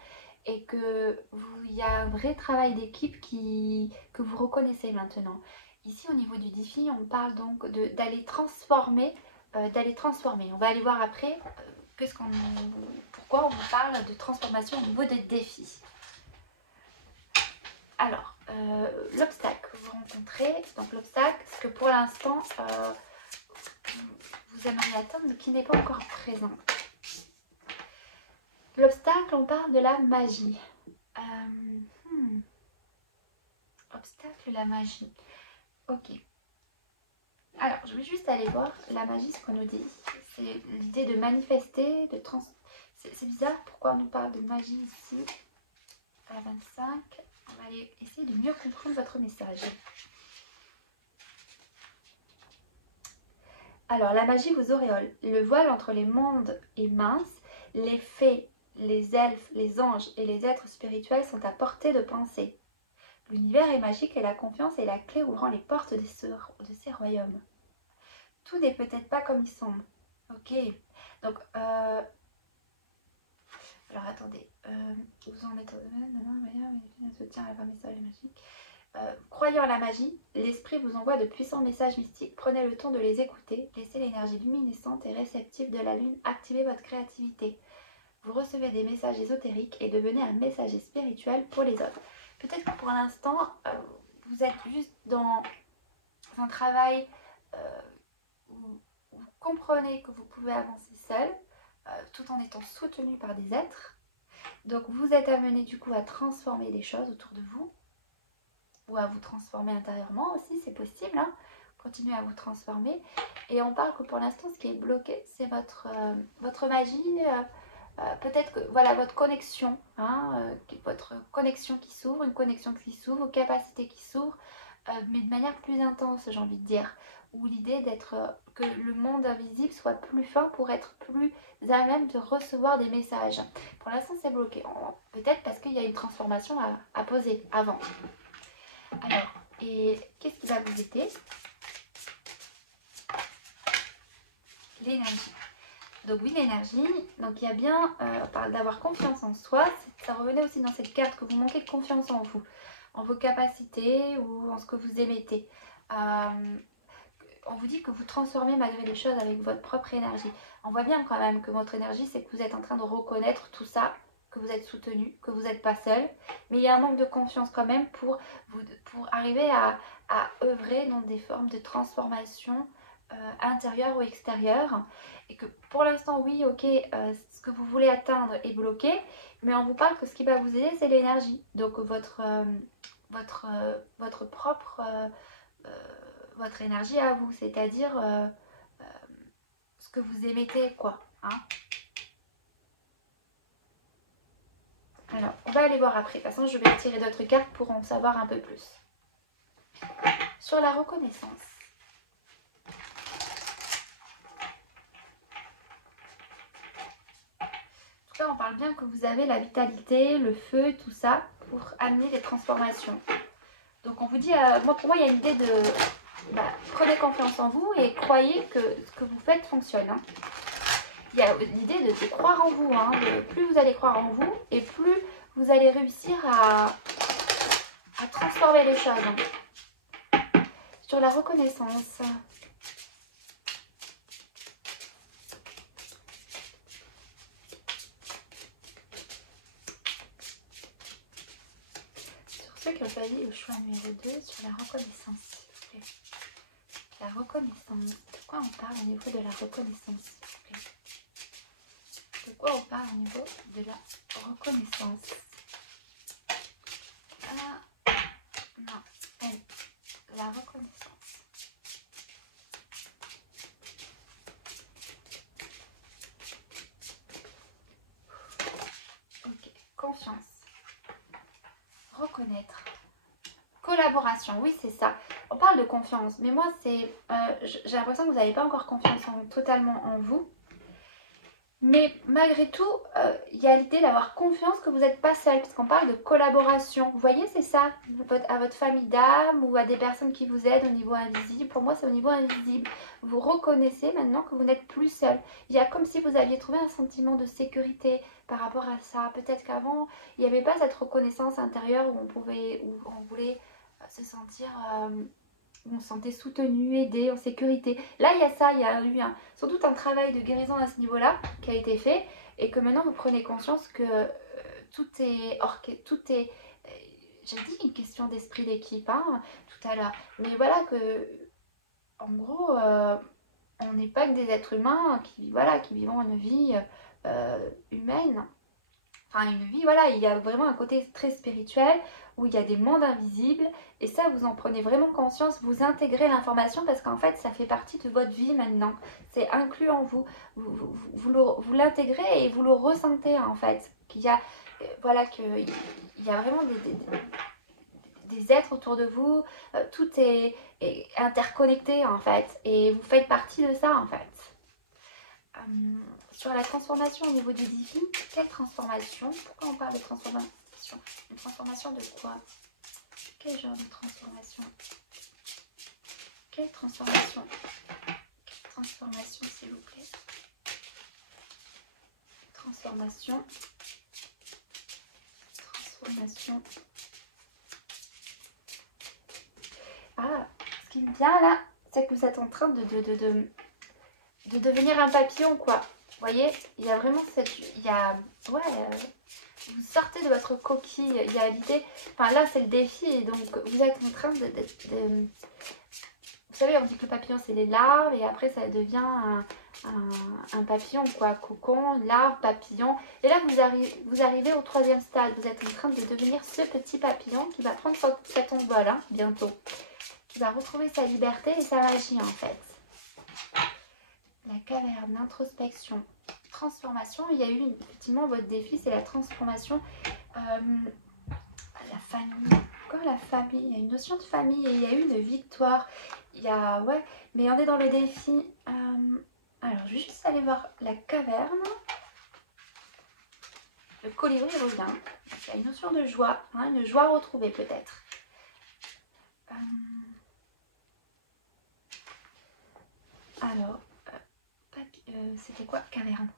et que il y a un vrai travail d'équipe que vous reconnaissez maintenant. Ici, au niveau du défi, on parle donc d'aller transformer, On va aller voir après pourquoi on vous parle de transformation au niveau des défis. Alors, l'obstacle que vous rencontrez, donc l'obstacle, c'est que pour l'instant, vous aimeriez atteindre, mais qui n'est pas encore présent. L'obstacle, on parle de la magie. Obstacle, la magie. Ok. Alors, je vais juste aller voir la magie, ce qu'on nous dit. C'est l'idée de manifester, de trans... C'est bizarre, pourquoi on nous parle de magie ici, à la 25. On va aller essayer de mieux comprendre votre message. Alors, la magie vous auréole. Le voile entre les mondes est mince. Les fées, les elfes, les anges et les êtres spirituels sont à portée de pensée. L'univers est magique et la confiance est la clé ouvrant les portes de ces royaumes. Tout n'est peut-être pas comme il semble. Ok. Donc, alors attendez. Vous en êtes au domaine, soutien à la message magique. Croyant à la magie, l'esprit vous envoie de puissants messages mystiques. Prenez le temps de les écouter. Laissez l'énergie luminescente et réceptive de la lune activer votre créativité. Vous recevez des messages ésotériques et devenez un messager spirituel pour les autres. Peut-être que pour l'instant, vous êtes juste dans un travail où vous comprenez que vous pouvez avancer seul, tout en étant soutenu par des êtres. Donc vous êtes amené du coup à transformer des choses autour de vous, ou à vous transformer intérieurement aussi, c'est possible. Hein. Continuez à vous transformer. Et on parle que pour l'instant, ce qui est bloqué, c'est votre magie. Peut-être que voilà votre connexion, votre connexion qui s'ouvre, une connexion qui s'ouvre, vos capacités qui s'ouvrent, mais de manière plus intense, j'ai envie de dire. Ou l'idée d'être que le monde invisible soit plus fin pour être plus à même de recevoir des messages. Pour l'instant, c'est bloqué. Peut-être parce qu'il y a une transformation à poser avant. Alors, et qu'est-ce qui va vous aider? L'énergie. Donc oui, l'énergie, donc il y a bien, on parle d'avoir confiance en soi, ça revenait aussi dans cette carte que vous manquez de confiance en vous, en vos capacités ou en ce que vous émettez. On vous dit que vous transformez malgré les choses avec votre propre énergie. On voit bien quand même que votre énergie, c'est que vous êtes en train de reconnaître tout ça, que vous êtes soutenu, que vous n'êtes pas seul, mais il y a un manque de confiance quand même pour arriver à œuvrer dans des formes de transformation intérieure ou extérieure, et que pour l'instant oui ok ce que vous voulez atteindre est bloqué, mais on vous parle que ce qui va vous aider c'est l'énergie, donc votre énergie à vous, c'est-à-dire ce que vous émettez quoi, hein. Alors on va aller voir après, de toute façon je vais tirer d'autres cartes pour en savoir un peu plus sur la reconnaissance. cas, on parle bien que vous avez la vitalité, le feu, tout ça, pour amener des transformations. Donc on vous dit, pour moi, il y a une idée de... prenez confiance en vous et croyez que ce que vous faites fonctionne. Hein. Il y a l'idée de croire en vous. Hein, plus vous allez croire en vous et plus vous allez réussir à transformer les choses. Hein. Sur la reconnaissance. Sur ceux qui ont choisi le choix numéro 2, sur la reconnaissance, s'il vous plaît. La reconnaissance. De quoi on parle au niveau de la reconnaissance, s'il vous plaît? De quoi on parle au niveau de la reconnaissance? Ah, non, elle. La reconnaissance. Ok, confiance. Reconnaître. Collaboration, oui c'est ça. On parle de confiance, mais moi c'est... j'ai l'impression que vous n'avez pas encore confiance totalement en vous. Mais malgré tout, il y a l'idée d'avoir confiance que vous n'êtes pas seul, parce qu'on parle de collaboration. Vous voyez, c'est ça, à votre famille d'âme ou à des personnes qui vous aident au niveau invisible. Pour moi, c'est au niveau invisible. Vous reconnaissez maintenant que vous n'êtes plus seul. Il y a comme si vous aviez trouvé un sentiment de sécurité par rapport à ça. Peut-être qu'avant, il n'y avait pas cette reconnaissance intérieure où on voulait se sentir... on se sentait soutenu, aidé, en sécurité. Là, il y a ça, il y a eu sans doute un travail de guérison à ce niveau-là qui a été fait et que maintenant vous prenez conscience que tout est j'ai dit une question d'esprit d'équipe tout à l'heure. Mais voilà que, en gros, on n'est pas que des êtres humains qui vivons une vie humaine. Enfin, une vie, voilà, il y a vraiment un côté très spirituel où il y a des mondes invisibles et ça, vous en prenez vraiment conscience, vous intégrez l'information parce qu'en fait, ça fait partie de votre vie maintenant. C'est inclus en vous. Vous l'intégrez et vous le ressentez en fait. Qu'il y a, qu'il y a vraiment des êtres autour de vous, tout est interconnecté en fait et vous faites partie de ça en fait. Sur la transformation au niveau du défi, quelle transformation? Pourquoi on parle de transformation? Une transformation de quoi? Quel genre de transformation? Quelle transformation? Quelle transformation, s'il vous plaît? Transformation. Transformation. Ah, ce qui me vient là, c'est que vous êtes en train de devenir un papillon, quoi. Vous voyez, il y a vraiment cette... vous sortez de votre coquille, il y a l'idée... Enfin là, c'est le défi, et donc vous êtes en train de... Vous savez, on dit que le papillon, c'est les larves, et après, ça devient un papillon, quoi. Cocon, larve, papillon. Et là, vous arrivez au 3e stade. Vous êtes en train de devenir ce petit papillon qui va prendre cet envol, bientôt. Qui va retrouver sa liberté et sa magie, en fait. La caverne, l'introspection, transformation. Il y a eu effectivement votre défi, c'est la transformation. La famille, encore la famille. Il y a une notion de famille et il y a eu une victoire. Il y a, mais on est dans le défi. Alors, je vais juste aller voir la caverne. Le colibri revient. Il y a une notion de joie, une joie retrouvée peut-être. Alors. C'était quoi? Caverne.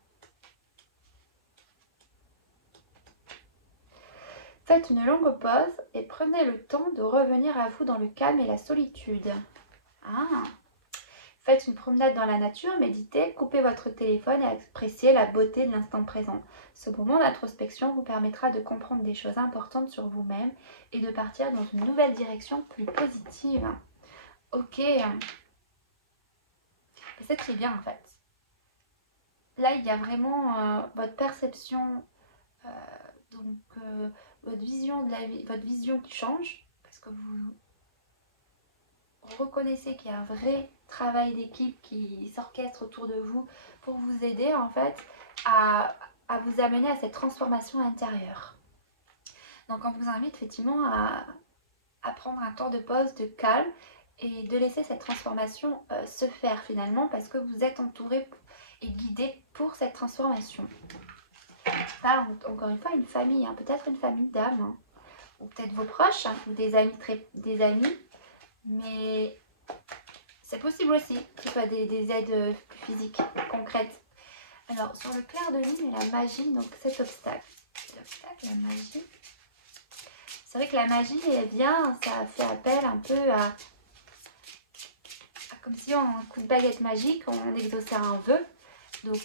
Faites une longue pause et prenez le temps de revenir à vous dans le calme et la solitude. Faites une promenade dans la nature, méditez, coupez votre téléphone et appréciez la beauté de l'instant présent. Ce moment d'introspection vous permettra de comprendre des choses importantes sur vous-même et de partir dans une nouvelle direction plus positive. Ok. C'est très bien en fait. Là, il y a vraiment votre perception, votre vision de la vie, votre vision qui change, parce que vous reconnaissez qu'il y a un vrai travail d'équipe qui s'orchestre autour de vous pour vous aider en fait à vous amener à cette transformation intérieure. Donc on vous invite effectivement à prendre un temps de pause, de calme et de laisser cette transformation se faire finalement parce que vous êtes entouré et guidé pour cette transformation. Pas encore une fois une famille, hein, peut-être une famille d'âmes, hein, ou peut-être vos proches, hein, ou des amis, des amis, mais c'est possible aussi que ce soit des aides plus physiques, concrètes. Alors sur le clair de lune et la magie, donc cet obstacle, la magie, c'est vrai que la magie est bien, ça fait appel un peu à comme si on un coup de baguette magique, on exauçait un vœu. Donc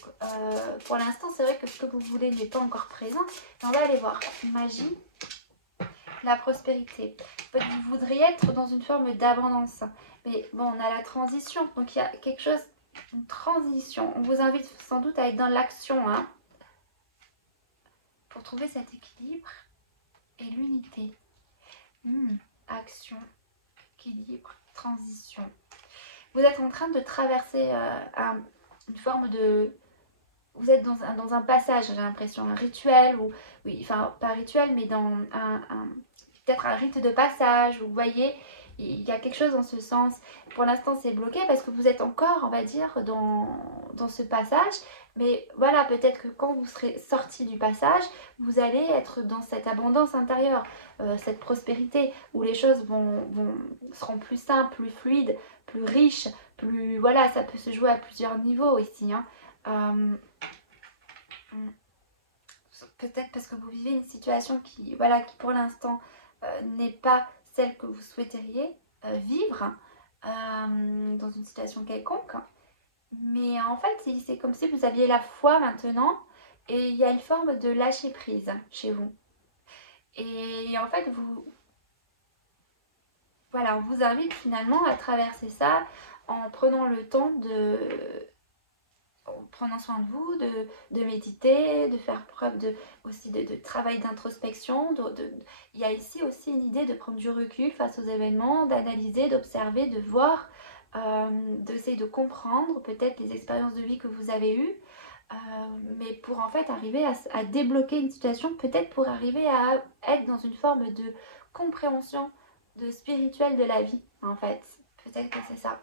pour l'instant c'est vrai que ce que vous voulez n'est pas encore présent. Mais on va aller voir. Magie, la prospérité. Vous voudriez être dans une forme d'abondance. Mais bon, on a la transition. Donc il y a quelque chose, une transition. On vous invite sans doute à être dans l'action, hein, pour trouver cet équilibre et l'unité. Action, équilibre, transition. Vous êtes en train de traverser une forme de... Vous êtes dans un passage, j'ai l'impression, un rituel, ou oui, enfin pas rituel, mais dans peut-être un rite de passage, vous voyez, il y a quelque chose dans ce sens. Pour l'instant c'est bloqué parce que vous êtes encore, on va dire, dans ce passage, mais voilà, peut-être que quand vous serez sorti du passage, vous allez être dans cette abondance intérieure, cette prospérité, où les choses seront plus simples, plus fluides, plus riches, plus... Voilà, ça peut se jouer à plusieurs niveaux ici, hein. Peut-être parce que vous vivez une situation qui, voilà, qui pour l'instant n'est pas celle que vous souhaiteriez vivre dans une situation quelconque. Mais en fait, c'est comme si vous aviez la foi maintenant et il y a une forme de lâcher prise chez vous. Et en fait, voilà, on vous invite finalement à traverser ça en prenant le temps en prenant soin de vous, de méditer, de faire preuve aussi de travail d'introspection. Il y a ici aussi une idée de prendre du recul face aux événements, d'analyser, d'observer, de voir, d'essayer de comprendre peut-être les expériences de vie que vous avez eues, mais pour en fait arriver à débloquer une situation, peut-être pour arriver à être dans une forme de compréhension spirituelle de la vie, en fait. Peut-être que c'est ça.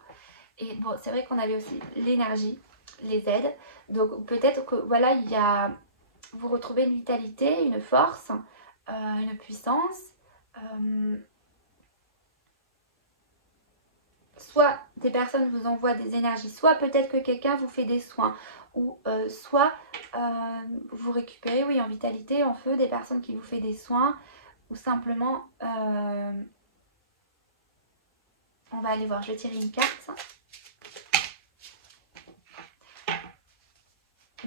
Et bon, c'est vrai qu'on avait aussi l'énergie, les aides. Donc peut-être que voilà, vous retrouvez une vitalité, une force, une puissance. Soit des personnes vous envoient des énergies, soit peut-être que quelqu'un vous fait des soins, ou soit vous récupérez, oui, en vitalité, en feu, des personnes qui vous font des soins, ou simplement, on va aller voir, je vais tirer une carte.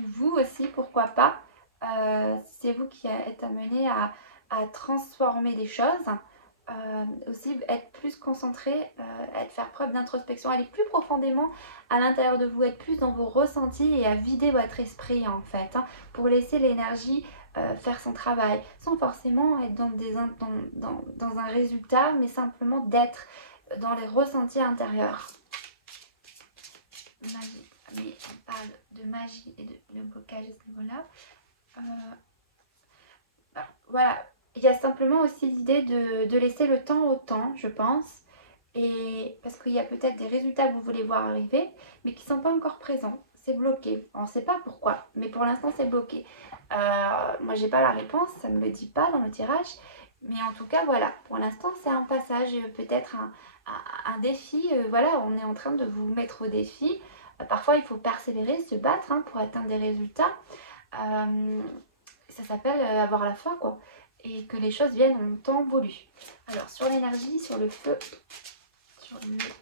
Vous aussi, pourquoi pas, c'est vous qui êtes amené à transformer des choses, aussi être plus concentré, faire preuve d'introspection, aller plus profondément à l'intérieur de vous, être plus dans vos ressentis et à vider votre esprit en fait, hein, pour laisser l'énergie faire son travail, sans forcément être dans un résultat, mais simplement d'être dans les ressentis intérieurs. Magie. Mais on parle de magie et de blocage à ce niveau-là. Voilà, il y a simplement aussi l'idée de laisser le temps au temps, je pense. Et parce qu'il y a peut-être des résultats que vous voulez voir arriver, mais qui ne sont pas encore présents. C'est bloqué. On ne sait pas pourquoi, mais pour l'instant c'est bloqué. Moi j'ai pas la réponse, ça ne me le dit pas dans le tirage. Mais en tout cas, voilà, pour l'instant c'est un passage, peut-être un défi. Voilà, on est en train de vous mettre au défi. Parfois il faut persévérer, se battre, hein, pour atteindre des résultats. Ça s'appelle avoir la foi, quoi. Et que les choses viennent en temps voulu. Alors sur l'énergie, sur le feu, sur le feu,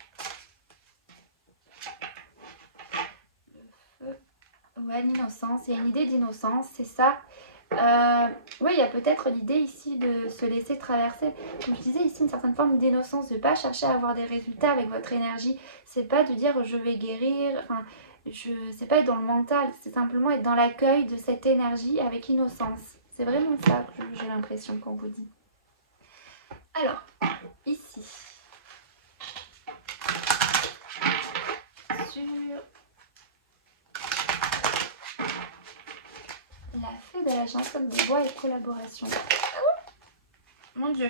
ouais, l'innocence, il y a une idée d'innocence, c'est ça. Oui, il y a peut-être l'idée ici de se laisser traverser, comme je disais ici, une certaine forme d'innocence, de ne pas chercher à avoir des résultats avec votre énergie. C'est pas de dire je vais guérir, enfin, c'est pas être dans le mental, c'est simplement être dans l'accueil de cette énergie avec innocence. C'est vraiment ça que j'ai l'impression qu'on vous dit. Alors, ici, sur la fée de la chanson des bois et collaboration. Mon Dieu.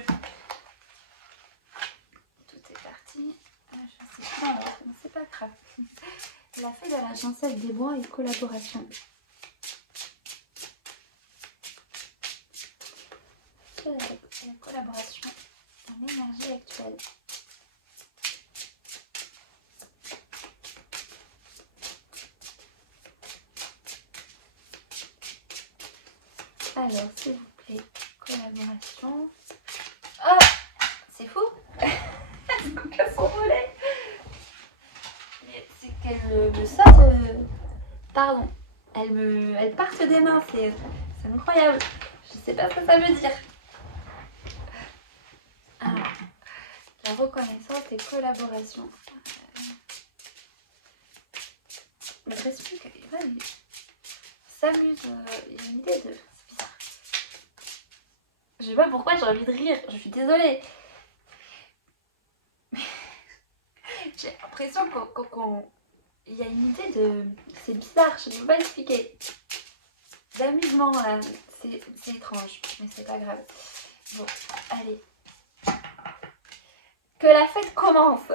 Tout est parti. Je sais pas, mais c'est pas grave. La fée de la chancelle des bois et collaboration. Alors, s'il vous plaît, collaboration. Oh, c'est fou. Elle me casse son volet. Mais c'est qu'elle me saute. Pardon. Elle part des mains. C'est incroyable. Je sais pas ce que ça veut dire. Alors, la reconnaissance et collaboration. Mais je reste plus qu'il s'amuse. Il y a une idée de. C'est bizarre. Je sais pas pourquoi j'ai envie de rire. Je suis désolée. J'ai l'impression qu'il y a une idée de. C'est bizarre, je ne peux pas expliquer. D'amusement là. C'est étrange, mais c'est pas grave. Bon, allez. Que la fête commence.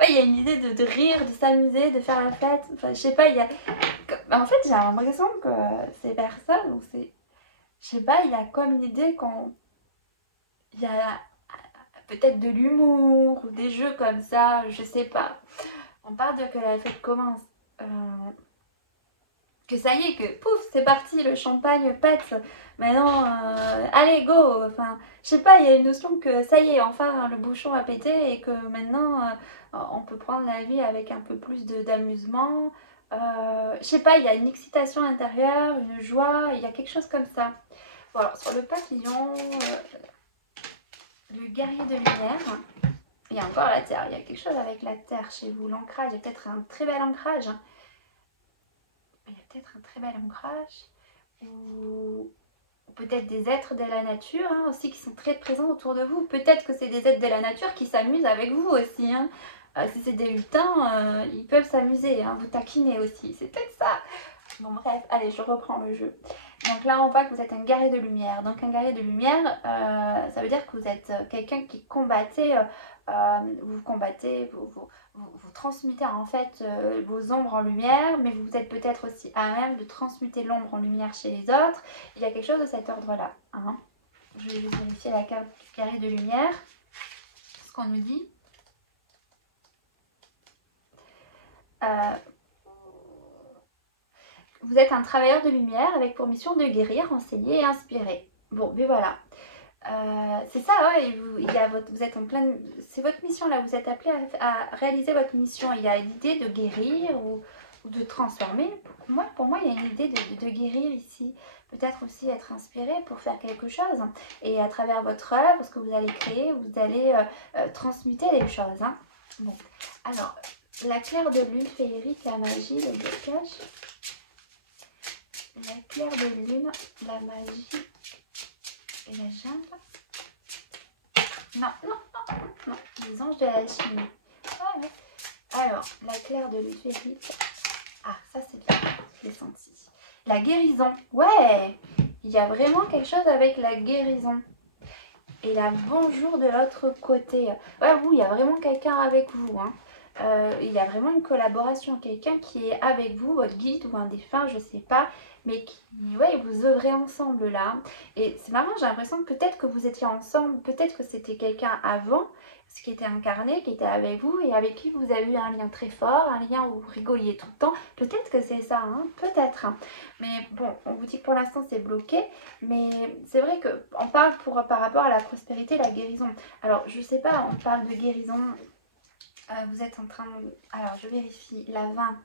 Ouais, il y a une idée de rire, de s'amuser, de faire la fête. Enfin, je sais pas, il y a. En fait, j'ai l'impression que ces personnes, ou c'est. Je sais pas, il y a comme une idée quand. Il y a peut-être de l'humour ou des jeux comme ça, je sais pas. On parle de que la fête commence. Que ça y est, que pouf, c'est parti, le champagne pète. Maintenant, allez, go. Enfin, je sais pas, il y a une notion que ça y est, enfin, le bouchon a pété et que maintenant, on peut prendre la vie avec un peu plus d'amusement. Je sais pas, il y a une excitation intérieure, une joie, il y a quelque chose comme ça. Bon, alors, sur le papillon, le guerrier de lumière, il y a encore la terre. Il y a quelque chose avec la terre chez vous, l'ancrage. Il y a peut-être un très bel ancrage. Il y a peut-être un très bel ancrage. Ou peut-être des êtres de la nature aussi qui sont très présents autour de vous. Peut-être que c'est des êtres de la nature qui s'amusent avec vous aussi. Si c'est des lutins, ils peuvent s'amuser, vous taquiner aussi. C'est peut-être ça. Bon bref, allez, je reprends le jeu. Donc là, on voit que vous êtes un guerrier de lumière. Donc un guerrier de lumière, ça veut dire que vous êtes quelqu'un qui combattez, vous combattez, vous transmutez en fait vos ombres en lumière, mais vous êtes peut-être aussi à même de transmuter l'ombre en lumière chez les autres. Il y a quelque chose de cet ordre-là. Je vais juste vérifier la carte du guerrier de lumière, ce qu'on nous dit. Vous êtes un travailleur de lumière avec pour mission de guérir, enseigner et inspirer. Bon, mais voilà. C'est ça, ouais, vous êtes en pleine... C'est votre mission là, vous êtes appelé à réaliser votre mission. Il y a l'idée de guérir ou de transformer. Pour moi, il y a une idée de guérir ici. Peut-être aussi être inspiré pour faire quelque chose. Et à travers votre œuvre, ce que vous allez créer, vous allez transmuter les choses. Bon, alors, la claire de lune féerique, la magie, le blocage... La claire de lune, la magie et la jungle. Non. Les anges de la chimie. Ouais. Alors, la claire de lune féerique. Ah, ça c'est bien. Je l'ai senti. La guérison. Ouais. Il y a vraiment quelque chose avec la guérison. Et la bonjour de l'autre côté. Ouais, il y a vraiment quelqu'un avec vous. Il y a vraiment une collaboration. Quelqu'un qui est avec vous, votre guide ou un défunt, je sais pas. Mais qui, vous œuvrez ensemble là. Et c'est marrant, j'ai l'impression que peut-être que vous étiez ensemble, peut-être que c'était quelqu'un avant, ce qui était incarné, qui était avec vous et avec qui vous avez eu un lien très fort, un lien où vous rigoliez tout le temps. Peut-être que c'est ça, peut-être. Mais bon, on vous dit que pour l'instant c'est bloqué, mais c'est vrai qu'on parle par rapport à la prospérité, la guérison. Alors, je sais pas, on parle de guérison, vous êtes en train de... Alors, je vérifie, la 20...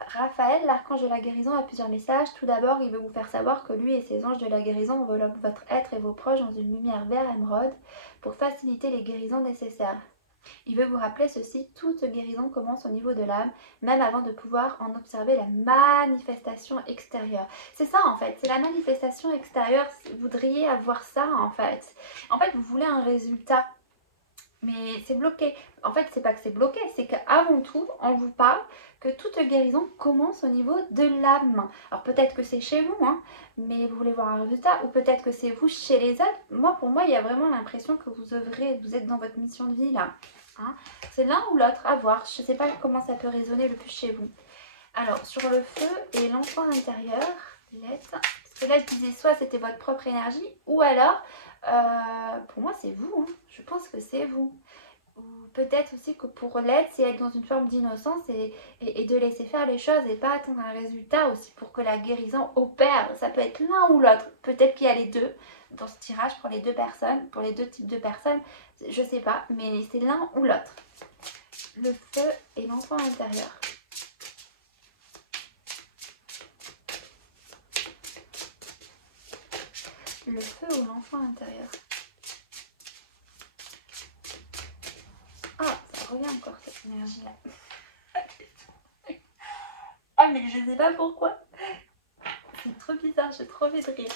Raphaël, l'archange de la guérison, a plusieurs messages. Tout d'abord, il veut vous faire savoir que lui et ses anges de la guérison enveloppent votre être et vos proches dans une lumière vert émeraude pour faciliter les guérisons nécessaires. Il veut vous rappeler ceci, toute guérison commence au niveau de l'âme, même avant de pouvoir en observer la manifestation extérieure. C'est ça en fait, c'est la manifestation extérieure, vous voudriez avoir ça en fait. En fait, vous voulez un résultat. Mais c'est bloqué. En fait, c'est pas que c'est bloqué, c'est qu'avant tout, on vous parle que toute guérison commence au niveau de l'âme. Alors peut-être que c'est chez vous, mais vous voulez voir un résultat, ou peut-être que c'est vous chez les autres. Pour moi, il y a vraiment l'impression que vous œuvrez, vous êtes dans votre mission de vie là. C'est l'un ou l'autre, à voir. Je sais pas comment ça peut résonner le plus chez vous. Alors, sur le feu et l'enfant intérieur, parce que là, je disais soit c'était votre propre énergie, ou alors, pour moi, c'est vous. Je pense que c'est vous. Ou peut-être aussi que pour l'aide, c'est être dans une forme d'innocence et de laisser faire les choses et pas attendre un résultat aussi pour que la guérison opère. Ça peut être l'un ou l'autre. Peut-être qu'il y a les deux dans ce tirage pour les deux personnes, pour les deux types de personnes. Je sais pas, mais c'est l'un ou l'autre. Le feu et l'enfant intérieur. Le feu ou l'enfant intérieur. Ah, ça revient encore cette énergie-là. Ah, mais je sais pas pourquoi. C'est trop bizarre, j'ai trop envie de rire.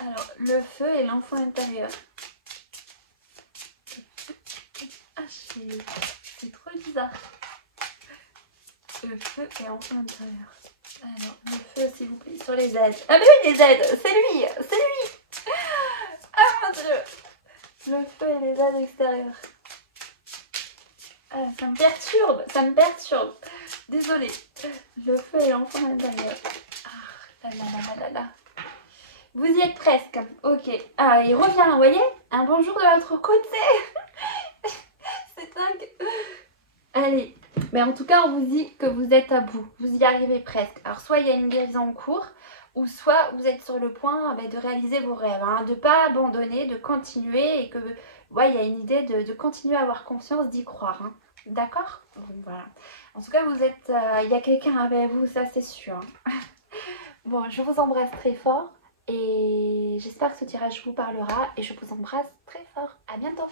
Alors, le feu et l'enfant intérieur. Ah, c'est trop bizarre. Le feu et l'enfant intérieur. Alors, le feu, s'il vous plaît, sur les aides. Ah, mais oui, les aides, c'est lui, c'est lui. Ah, mon Dieu. Le feu et les aides extérieures. Ah, ça me perturbe, ça me perturbe. Désolée. Le feu et l'enfant intérieur. Ah, là, là, là, là, là. Vous y êtes presque. Ok. Ah, il revient, vous voyez? Un bonjour de l'autre côté. C'est dingue. Allez. Mais en tout cas, on vous dit que vous êtes à bout. Vous y arrivez presque. Alors, soit il y a une guérison en cours, ou soit vous êtes sur le point de réaliser vos rêves. Hein, de ne pas abandonner, de continuer. Et que, ouais, il y a une idée de continuer à avoir confiance, d'y croire. Hein. D'accord? Voilà. En tout cas, vous êtes... il y a quelqu'un avec vous, ça c'est sûr. Bon, je vous embrasse très fort. Et j'espère que ce tirage vous parlera. Et je vous embrasse très fort. À bientôt.